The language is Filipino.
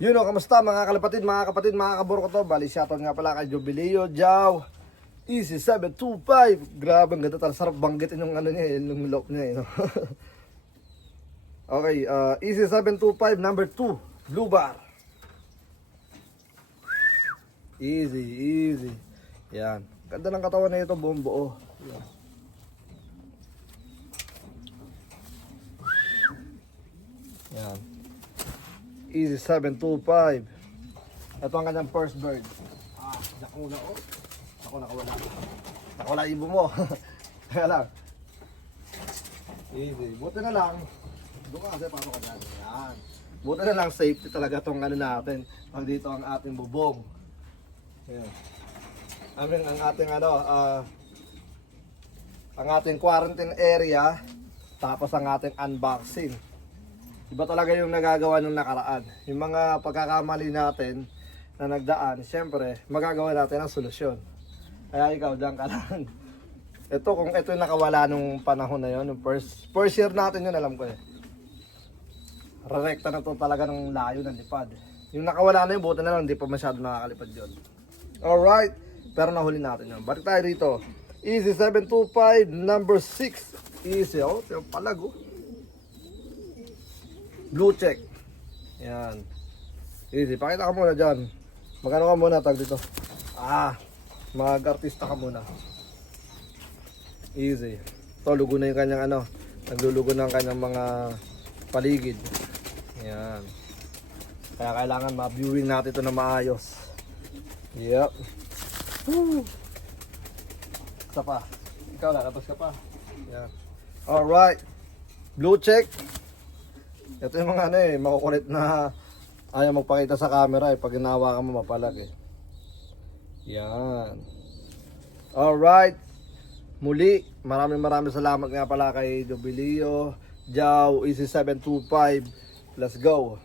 Yun o, kamusta mga kalapatid, mga kaburo ko to. Bali, shoutout nga pala kay Jubileo, Jow, Easy 725. Grabe, ang ganda talaga. Sarap banggitin yung ano niya, yung lock niya. No? Okay, Easy 725, number 2, Blue Bar. Easy, easy. Yan. Ganda ng katawan na ito, buong buo. Yan. Yan. Easy 725. Ito ang kanyang first bird. Nakuna oh. Ako nakawala. Nakawala ibo mo. Kaya lang. Easy. Buti na lang. Doon ka kasi pasok ka dyan. Yan. Buti na lang safety talaga itong ano natin. Pag dito ang ating bubong. Yan. Ang ating ano, ang ating quarantine area. Tapos ang ating unboxing. Iba talaga yung nagagawa ng nakaraan. Yung mga pagkakamali natin na nagdaan, syempre, magagawa natin ang solusyon. Kaya ikaw, dyan ka lang. Ito, kung ito yung nakawala nung panahon na yun, yung first year natin yun, alam ko eh. Rerekta na to talaga ng layo ng lipad. Yung nakawala na yun, buti na lang, hindi pa masyado nakakalipad yun. Alright, pero nahuli natin yun. Balik tayo dito. Easy 725, number 6. Easy, oh, yung palag, oh. Blue check. Yan. Easy. Pakita ka muna dyan. Magano ka muna tag dito. Mag-artista ka muna. Easy. Ito, lugo na yung kanyang ano. Naglulugo na ang kanyang mga paligid. Yan. Kaya kailangan ma-viewing natin ito na maayos. Yep. Woo. Isa pa. Ikaw nakatos ka pa. Yan. Alright. Blue check. Ito yung mga ano eh, makukulit na ayaw magpakita sa camera eh. Pag hinahawakan mo mapalag eh. Yan. Alright. Muli, maraming salamat nga pala kay Jubileo, Jow, Easy 725. Let's go.